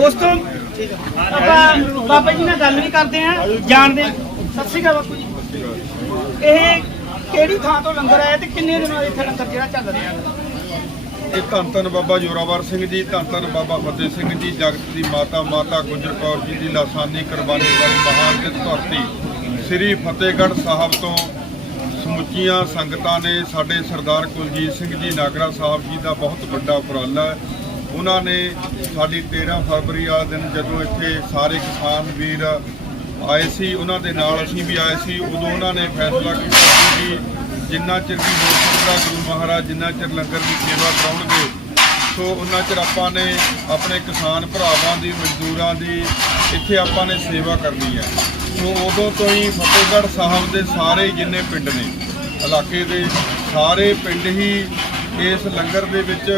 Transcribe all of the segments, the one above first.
ਦੋਸਤੋ, ਆਪਾਂ ਬਾਬਾ ਜੀ ਨਾਲ ਗੱਲ ਵੀ ਕਰਦੇ ਆਂ ਜਾਣਦੇ ਆਂ। ਸਤਿ ਸ਼੍ਰੀ ਅਕਾਲ ਬਾਪੂ ਜੀ। ਇਹ ਕਿਹੜੀ ਥਾਂ ਤੋਂ ਲੰਗਰ ਆਇਆ ਤੇ ਕਿੰਨੇ ਦਿਨਾਂ ਇੱਥੇ ਲੰਗਰ ਜਿਹੜਾ ਚੱਲ ਰਿਹਾ? ਇਹ ਧੰਨ ਧੰਨ ਬਾਬਾ ਜੋਰਾਵਰ ਸਿੰਘ ਜੀ, ਧੰਨ ਧੰਨ ਬਾਬਾ ਫਤਿਹ ਸਿੰਘ ਜੀ, ਜਗਤ ਦੀ ਮਾਤਾ ਮਾਤਾ ਗੁਜਰ ਕੌਰ ਜੀ ਦੀ ਲਾਸਾਨੀ ਕੁਰਬਾਨੀ ਵਾਲੀ ਮਹਾਨ ਤਿਥ ਧਰਤੀ ਸ੍ਰੀ ਫਤਿਹਗੜ੍ਹ ਸਾਹਿਬ ਤੋਂ ਸਮੁੱਚੀਆਂ ਸੰਗਤਾਂ ਨੇ ਸਾਡੇ ਸਰਦਾਰ ਕੁਲਜੀਤ ਸਿੰਘ ਜੀ, ਨਾਗਰਾ ਸਾਹਿਬ ਜੀ ਦਾ ਬਹੁਤ ਵੱਡਾ ਉਪਰਾਲਾ ਹੈ। ਉਹਨਾਂ ਨੇ ਸਾਡੀ 13 ਫਰਵਰੀ ਵਾਲੇ ਦਿਨ ਜਦੋਂ ਇੱਥੇ ਸਾਰੇ ਕਿਸਾਨ ਵੀਰ ਆਏ ਸੀ, ਉਹਨਾਂ ਦੇ ਨਾਲ ਅਸੀਂ ਵੀ ਆਏ ਸੀ। ਉਦੋਂ ਉਹਨਾਂ ਨੇ ਫੈਸਲਾ ਕੀਤਾ ਸੀ ਕਿ ਜਿੰਨਾ ਚਿਰ ਵੀ ਹੋ ਸਕਦਾ ਗੁਰੂ ਮਹਾਰਾਜ ਜਿੰਨਾ ਚਿਰ ਲੰਗਰ ਦੀ ਸੇਵਾ ਕਰਾਉਣਗੇ, ਸੋ ਉਹਨਾਂ ਚਿਰ ਆਪਾਂ ਨੇ ਆਪਣੇ ਕਿਸਾਨ ਭਰਾਵਾਂ ਦੀ, ਮਜ਼ਦੂਰਾਂ ਦੀ ਇੱਥੇ ਆਪਾਂ ਨੇ ਸੇਵਾ ਕਰਨੀ ਹੈ। ਸੋ ਉਦੋਂ ਤੋਂ ਹੀ ਫਤਿਹਗੜ੍ਹ ਸਾਹਿਬ ਦੇ ਸਾਰੇ ਜਿੰਨੇ ਪਿੰਡ ਨੇ, ਇਲਾਕੇ ਦੇ ਸਾਰੇ ਪਿੰਡ ਹੀ ਇਸ ਲੰਗਰ ਦੇ ਵਿੱਚ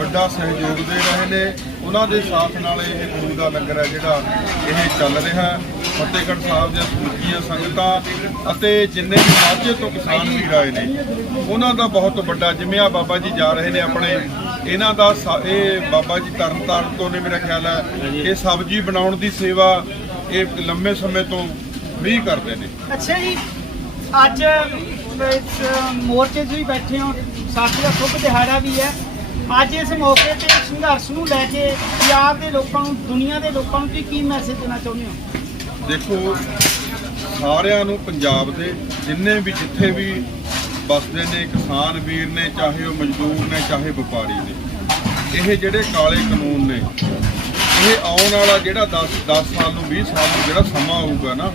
ਵੱਡਾ ਸਹਿਯੋਗ ਦੇ ਰਹੇ ਨੇ। ਉਹਨਾਂ ਦੇ ਸਾਥ ਨਾਲ ਇਹ ਗੁਰੂ ਦਾ ਲੰਗਰ ਹੈ ਜਿਹੜਾ ਇਹ ਚੱਲ ਰਿਹਾ। ਫਤਿਹਗੜ੍ਹ ਸਾਹਿਬ ਦੀਆਂ ਸਮੁੱਚੀਆਂ ਸੰਗਤਾਂ ਅਤੇ ਜਿੰਨੇ ਵੀ ਮਾਝੇ ਤੋਂ ਕਿਸਾਨ ਵੀਰ ਆਏ ਨੇ, ਉਹਨਾਂ ਦਾ ਬਹੁਤ ਵੱਡਾ ਜਿਵੇਂ ਆ ਬਾਬਾ ਜੀ ਜਾ ਰਹੇ ਨੇ ਆਪਣੇ। ਇਹਨਾਂ ਦਾ ਇਹ ਬਾਬਾ ਜੀ ਤਰਨਤਾਰਨ ਤੋਂ ਨੇ ਮੇਰਾ ਖਿਆਲ ਹੈ, ਇਹ ਸਬਜ਼ੀ ਬਣਾਉਣ ਦੀ ਸੇਵਾ ਇਹ ਲੰਮੇ ਸਮੇਂ ਤੋਂ ਵੀ ਕਰਦੇ ਨੇ। ਅੱਛਾ ਜੀ, ਅੱਜ ਮੋਰਚੇ 'ਚ ਵੀ ਬੈਠੇ ਹੋ। ਸਾਥੀ ਦਾ ਸ਼ੁਭ ਦਿਹਾੜਾ ਵੀ ਹੈ। ਅੱਜ ਇਸ ਮੌਕੇ ਤੇ ਸੰਘਰਸ਼ ਨੂੰ ਲੈ ਕੇ ਪੰਜਾਬ ਦੇ ਲੋਕਾਂ ਨੂੰ, ਦੁਨੀਆ ਦੇ ਲੋਕਾਂ ਨੂੰ ਤੁਸੀਂ ਕੀ ਮੈਸੇਜ ਦੇਣਾ ਚਾਹੁੰਦੇ ਹੋ? ਦੇਖੋ, ਸਾਰਿਆਂ ਨੂੰ ਪੰਜਾਬ ਦੇ ਜਿੰਨੇ ਵੀ ਜਿੱਥੇ ਵੀ ਵੱਸਦੇ ਨੇ, ਕਿਸਾਨ ਵੀਰ ਨੇ, ਚਾਹੇ ਉਹ ਮਜ਼ਦੂਰ ਨੇ, ਚਾਹੇ ਵਪਾਰੀ ਨੇ, ਇਹ ਜਿਹੜੇ ਕਾਲੇ ਕਾਨੂੰਨ ਨੇ, ਇਹ ਆਉਣ ਵਾਲਾ ਜਿਹੜਾ 10 10 ਸਾਲ ਨੂੰ 20 ਸਾਲ ਨੂੰ ਜਿਹੜਾ ਸਮਾਂ ਆਊਗਾ ਨਾ,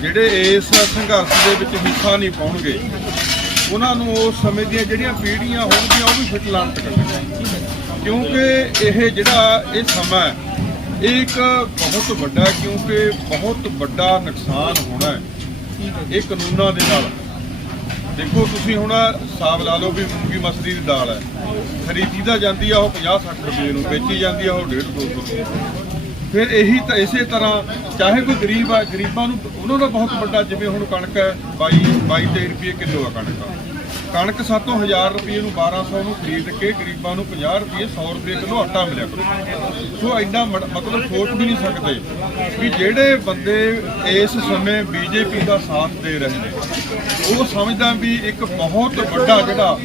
ਜਿਹੜੇ ਇਸ ਸੰਘਰਸ਼ ਦੇ ਵਿੱਚ ਹਿੱਸਾ ਨਹੀਂ ਪਾਉਣਗੇ ਉਹਨਾਂ ਨੂੰ ਉਸ ਸਮੇਂ ਦੀਆਂ ਜਿਹੜੀਆਂ ਪੀੜ੍ਹੀਆਂ ਹੋਣਗੀਆਂ ਉਹ ਵੀ ਫਿਟ ਲਾਂਟ ਕਰਨਗੀਆਂ। ਕਿਉਂਕਿ ਇਹ ਜਿਹੜਾ ਇਹ ਸਮਾਂ ਹੈ, ਇਹ ਇੱਕ ਬਹੁਤ ਵੱਡਾ ਕਿਉਂਕਿ ਬਹੁਤ ਵੱਡਾ ਨੁਕਸਾਨ ਹੋਣਾ ਹੈ ਇਹ ਕਾਨੂੰਨਾਂ ਦੇ ਨਾਲ। ਦੇਖੋ, ਤੁਸੀਂ ਹੁਣ ਹਿਸਾਬ ਲਾ ਲਓ ਵੀ ਮੂੰਗੀ ਮਸਰੀ ਦੀ ਦਾਲ ਹੈ। ਖਰੀਦੀ ਤਾਂ ਜਾਂਦੀ ਆ, ਉਹ 50 60 ਰੁਪਏ ਨੂੰ, ਵੇਚੀ ਜਾਂਦੀ ਆ, ਉਹ 150 200 ਫਿਰ ਇਹੀ ਤਾਂ ਇਸੇ ਤਰ੍ਹਾਂ, ਚਾਹੇ ਕੋਈ ਗਰੀਬ ਆ, ਗਰੀਬਾਂ ਨੂੰ ਉਹਨਾਂ ਦਾ ਬਹੁਤ ਵੱਡਾ ਜਿਵੇਂ ਹੁਣ ਕਣਕ ਹੈ 22 22 ਰੁਪਏ ਕਿਲੋ ਆ ਕਣਕ। ਕਣਕ ਸਾਤੋਂ 1000 ਰੁਪਏ ਨੂੰ 1200 ਨੂੰ ਖਰੀਦ ਕੇ ਗਰੀਬਾਂ ਨੂੰ 50 ਰੁਪਏ 100 ਰੁਪਏ ਕਿਲੋ ਆਟਾ ਮਿਲਿਆ ਕਰੂ। ਸੋ ਇੰਨਾ ਮੜ- ਮਤਲਬ ਸੋਚ ਵੀ ਨਹੀਂ ਸਕਦੇ ਵੀ ਜਿਹੜੇ ਬੰਦੇ ਇਸ ਸਮੇਂ ਬੀਜੇਪੀ ਦਾ ਸਾਥ ਦੇ ਰਹੇ ਨੇ, ਉਹ ਸਮਝਦਾ ਵੀ ਇੱਕ ਬਹੁਤ ਵੱਡਾ ਜਿਹੜਾ,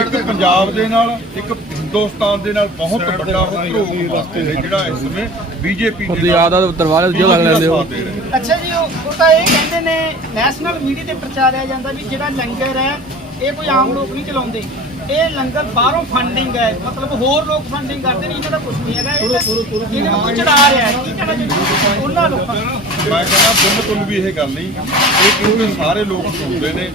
ਇੱਕ ਪੰਜਾਬ ਦੇ ਨਾਲ, ਇੱਕ ਹਿੰਦੁਸਤਾਨ ਦੇ ਨਾਲ ਬਹੁਤ ਵੱਡਾ ਉਪਰੋਗ ਵਾਸਤੇ ਜਿਹੜਾ ਇਸ ਸਮੇਂ ਬੀਜੇਪੀ ਦੇ ਯਾਦ ਆ ਦਰਬਾਰ ਜੋ ਲੱਗ ਲੈਂਦੇ ਹੋ। ਅੱਛਾ ਜੀ ਉਹ ਉਹ ਤਾਂ ਇਹ ਕਹਿੰਦੇ ਨੇ ਨੈਸ਼ਨਲ ਮੀਡੀਆ ਤੇ ਪ੍ਰਚਾਰਿਆ ਜਾਂਦਾ ਵੀ ਜਿਹੜਾ ਲੰਗਰ ਹੈ ਇਹ ਕੋਈ ਆਮ ਲੋਕ ਨਹੀਂ ਚਲਾਉਂਦੇ। ਇਹ ਲੰਗਰ ਬਾਹਰੋਂ ਫੰਡਿੰਗ ਹੈ। ਮਤਲਬ ਹੋਰ ਲੋਕ ਫੰਡਿੰਗ ਕਰਦੇ ਨੇ ਇਹਨਾਂ ਦਾ ਕੁਝ ਨਹੀਂ ਹੈਗਾ। ਇਹ ਤਾਂ ਜਿਹਨਾਂ ਨੂੰ ਚੜਾ ਰਿਹਾ ਹੈ। ਕੀ ਕਹਿਣਾ ਚਾਹੁੰਦੇ ਉਹਨਾਂ ਲੋਕਾਂ ਮੈਂ ਕਹਿੰਦਾ ਬਿਲਕੁਲ ਵੀ ਇਹ ਗੱਲ ਨਹੀਂ। ਇਹ ਕਿਉਂਕਿ ਸਾਰੇ ਲੋਕ ਸੁਣਦੇ ਨੇ।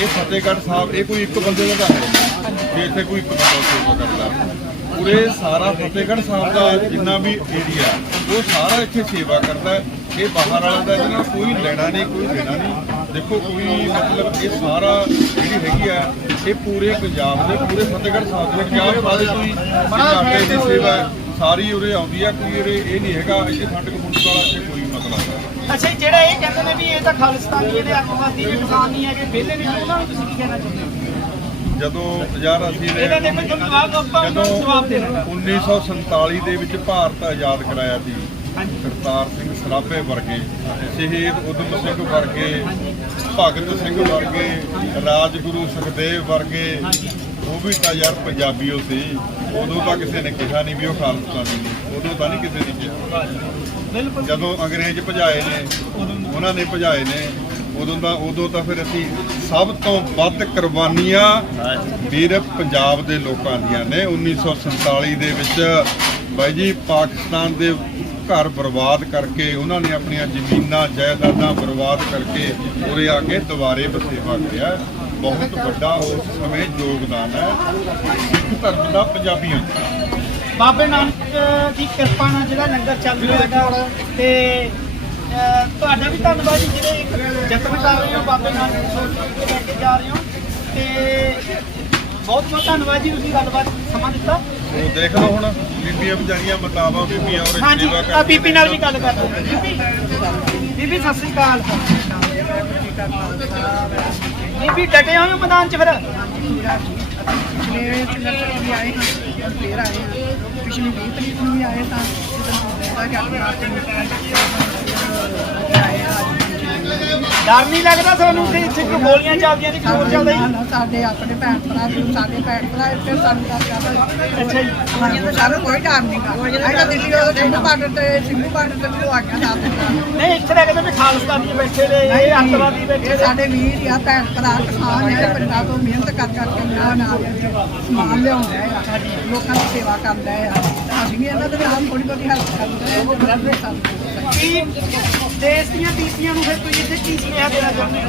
ਇਹ ਫਤਿਹਗੜ੍ਹ ਸਾਹਿਬ ਇਹ ਕੋਈ ਇੱਕ ਬੰਦੇ ਦਾ ਤਾਂ ਹੈ। ਨਹੀਂ ਵੀ ਇੱਥੇ ਕੋਈ ਇੱਕ ਬੰਦਾ ਸੇਵਾ ਕਰਦਾ ਪੂਰੇ ਸਾਰਾ ਫਤਿਹਗੜ੍ਹ ਸਾਹਿਬ ਦਾ ਜਿੰਨਾ ਵੀ ਏਰੀਆ ਉਹ ਸਾਰਾ ਇੱਥੇ ਸੇਵਾ ਕਰਦਾ ਹੈ। ਇਹ ਬਾਹਰ ਵਾਲਾ ਦਾ ਇਹਦੇ ਨਾਲ ਕੋਈ ਲੈਣਾ ਨਹੀਂ ਕੋਈ ਦੇਣਾ ਨਹੀਂ। ਦੇਖੋ ਕੋਈ ਮਤਲਬ ਇਹ ਸਾਰਾ ਜਿਹੜੀ ਹੈਗੀ ਆ ਇਹ ਪੂਰੇ ਪੰਜਾਬ ਦੇ ਪੂਰੇ ਫਤਿਹਗੜ੍ਹ ਸਾਹਿਬ ਦੇ ਪੰਜਾਬ ਬਾਰੇ ਕੋਈ ਇਲਾਕੇ ਦੀ ਸੇਵਾ ਸਾਰੀ ਉਰੇ ਆਉਂਦੀ ਆ ਕੋਈ ਉਰੇ ਇਹ ਨਹੀਂ ਹੈਗਾ ਇੱਥੇ ਖੰਡ ਕਪੂਰ ਵਾਲਾ ਇੱਥੇ ਕੋਈ ਨਹੀਂ। ਅੱਛਾ ਜਿਹੜਾ ਇਹ ਕਹਿੰਦੇ ਨੇ ਵੀ ਇਹ ਤਾਂ ਖਾਲਿਸਤਾਨੀ ਇਹਦੇ ਅੱਤਵਾਦੀ ਨੇ ਕਿਸਾਨ ਨਹੀਂ ਹੈਗੇ ਵਿਹਲੇ ਨੇ ਉਹਨਾਂ ਨੂੰ ਤੁਸੀਂ ਕੀ ਕਹਿਣਾ ਚਾਹੁੰਦੇ ਹੋ? ਜਦੋਂ ਯਾਰ ਅਸੀਂ ਨੇ ਇਹਦਾ ਦੇਖੋ ਤੁਹਾਨੂੰ ਜਵਾਬ ਆਪਾਂ ਉਹਨਾਂ ਨੂੰ ਜਵਾਬ ਦੇਣਾ। 1947 ਦੇ ਵਿੱਚ ਭਾਰਤ ਆਜ਼ਾਦ ਕਰਾਇਆ ਸੀ ਹਾਂਜੀ। ਕਰਤਾਰ ਸਿੰਘ ਸਰਾਭੇ ਵਰਗੇ, ਸ਼ਹੀਦ ਉਦਮ ਸਿੰਘ ਵਰਗੇ, ਭਗਤ ਸਿੰਘ ਵਰਗੇ, ਰਾਜਗੁਰੂ ਸੁਖਦੇਵ ਵਰਗੇ, ਉਹ ਵੀ ਤਾਂ ਯਾਰ ਪੰਜਾਬੀਓ ਸੀ। ਉਦੋਂ ਤਾਂ ਕਿਸੇ ਨੇ ਕਿਹਾ ਨਹੀਂ ਵੀ ਉਹ ਖਾਲਸਾਨੀ ਨੇ ਉਦੋਂ ਤਾਂ ਨਹੀਂ ਕਿਸੇ ਨੇ ਕਿਹਾ। ਜਦੋਂ ਅੰਗਰੇਜ਼ ਭਜਾਏ ਨੇ, ਉਹਨਾਂ ਨੇ ਭਜਾਏ ਨੇ, ਉਦੋਂ ਦਾ ਉਦੋਂ ਤਾਂ ਫਿਰ ਅਸੀਂ ਸਭ ਤੋਂ ਵੱਧ ਕੁਰਬਾਨੀਆਂ ਵੀਰ ਪੰਜਾਬ ਦੇ ਲੋਕਾਂ ਦੀਆਂ ਨੇ। 1947 ਦੇ ਵਿੱਚ ਬਾਈ ਜੀ, ਪਾਕਿਸਤਾਨ ਦੇ ਘਰ ਬਰਬਾਦ ਕਰਕੇ ਉਹਨਾਂ ਨੇ ਆਪਣੀਆਂ ਜ਼ਮੀਨਾਂ, ਜਾਇਦਾਦਾਂ ਬਰਬਾਦ ਕਰਕੇ ਉਰੇ ਆ ਕੇ ਦੁਬਾਰੇ ਵਸੇਵਾ ਕਰਿਆ। ਬਹੁਤ ਵੱਡਾ ਉਸ ਸਮੇਂ ਯੋਗਦਾਨ ਹੈ। ਸਿੱਖ ਧਰਮ ਦਾ ਪੰਜਾਬੀਆਂ 'ਚ। ਬਾਬੇ ਨਾਨਕ ਦੀ ਕਿਰਪਾ ਨਾਲ ਜਿਹੜਾ ਲੰਗਰ ਚੱਲ ਰਿਹਾ ਹੈਗਾ ਤੇ ਤੁਹਾਡਾ ਵੀ ਧੰਨਵਾਦ ਜੀ, ਜਿਹੜੇ ਇੱਕ ਯਤਨ ਕਰ ਰਹੇ ਹੋ ਬਾਬੇ ਨਾਨਕ ਸੋਚ ਨੂੰ ਲੈ ਕੇ ਜਾ ਰਹੇ ਹੋ। ਤੇ ਬਹੁਤ ਬਹੁਤ ਧੰਨਵਾਦ ਜੀ, ਤੁਸੀਂ ਗੱਲਬਾਤ ਸਮਾਂ ਦਿੱਤਾ। ਉਹ ਦੇਖ ਲਓ ਹੁਣ ਬੀਬੀਆਂ ਵਿਚਾਰੀਆਂ ਮਤਾਵਾਂ ਬੀਬੀਆਂ ਔਰ ਹਾਂਜੀ ਆ ਬੀਬੀ ਨਾਲ ਵੀ ਗੱਲ ਕਰਦੇ ਹਾਂ। ਬੀਬੀ ਬੀਬੀ ਸਤਿ ਸ੍ਰੀ ਅਕਾਲ। ਬੀਬੀ ਡਟੇ ਹੋ ਨਾ ਮੈਦਾਨ 'ਚ ਫਿਰ? ਮੇਰੇ ਚ ਨਰਸਰੀ ਆਏ ਹਾਂ ਫੇਰ ਆਏ ਹਾਂ ਪਿਛਲੀ 20 ਤਰੀਕ ਨੂੰ ਵੀ ਆਏ ਤਾਂ ਜਦੋਂ ਦਾ ਕਿ ਆਪਣਾ ਆਏ ਆ ਅੱਜ ਡਰ ਨਹੀਂ ਲੱਗਦਾ ਤੁਹਾਨੂੰ ਕਿ ਇੱਥੇ ਕੋਈ ਗੋਲੀਆਂ ਚੱਲਦੀਆਂ ਨੇ ਕਿਉਂ ਚੱਲਦਾ ਜੀ ਨਾ, ਸਾਡੇ ਆਪਣੇ ਭੈਣ ਭਰਾ ਵੀ ਸਾਡੇ ਭੈਣ ਭਰਾ ਇੱਥੇ ਸਾਨੂੰ ਡਰ ਲੱਗਦਾ ਅੱਛਾ ਜੀ। ਹਾਂਜੀ ਸਾਨੂੰ ਕੋਈ ਡਰ ਨਹੀਂ ਗਾ। ਅਜਾ ਦਿੱਲੀ ਉਹ ਸਿੰਘ ਬਾਰਡਰ ਤੇ ਸਿੰਘੂ ਬਾਰਡਰ ਤੇ ਵੀ ਉਹ ਆ ਗਿਆ ਨਾਲ ਨਹੀਂ ਇੱਥੇ ਤਾਂ ਕਹਿੰਦੇ ਵੀ ਖਾਲਸਤਾਨੀ ਬੈਠੇ ਨੇ ਇਹ ਅੱਤਵਾਦੀ ਬੈਠੇ ਸਾਡੇ ਵੀਰ ਆ ਭੈਣ ਭਰਾ ਕਿਸਾਨ ਹੈ ਪਿੰਡਾਂ ਤੋਂ ਮਿਹਨਤ ਕਰ ਕਰਕੇ ਨਾ ਨਾਲ ਸਮਾਨ ਲਿਆਉਂਦੇ ਆ। ਲੋਕਾਂ ਦੀ ਸੇਵਾ ਕਰਦੇ ਆ। ਅਸੀਂ ਵੀ ਇਹਨਾਂ ਦੇ ਨਾਲ ਥੋੜੀ ਬਹੁਤੀ ਹੈਲਪ ਕਰਦੇ ਆ ਸਾਨੂੰ। ਕੀ ਦੇਸ਼ ਦੀਆਂ ਬੀਬੀਆਂ ਨੂੰ ਫਿਰ ਤੁਸੀਂ ਇੱਥੇ ਕੀ ਸੁਨੇਹਾ ਦੇਣਾ ਚਾਹੁੰਦੇ ਹੋ?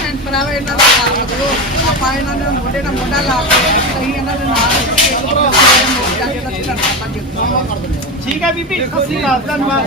ਭੈਣ ਭਰਾ ਇਹਨਾਂ ਦਾ ਆਪਾਂ ਇਹਨਾਂ ਨੂੰ ਮੋਢੇ ਨਾਲ ਮੋਢਾ ਲਾ ਕੇ ਇਹਨਾਂ ਦੇ ਨਾਲ ਇੱਕ ਦੂਜੇ ਦੇ ਮੋਢਾ ਜਿਹੜਾ ਸੀ ਆਪਾਂ ਜਿੱਤਣਾ ਠੀਕ ਹੈ ਬੀਬੀ ਸਤਿ ਸ਼੍ਰੀ ਅਕਾਲ ਧੰਨਵਾਦ।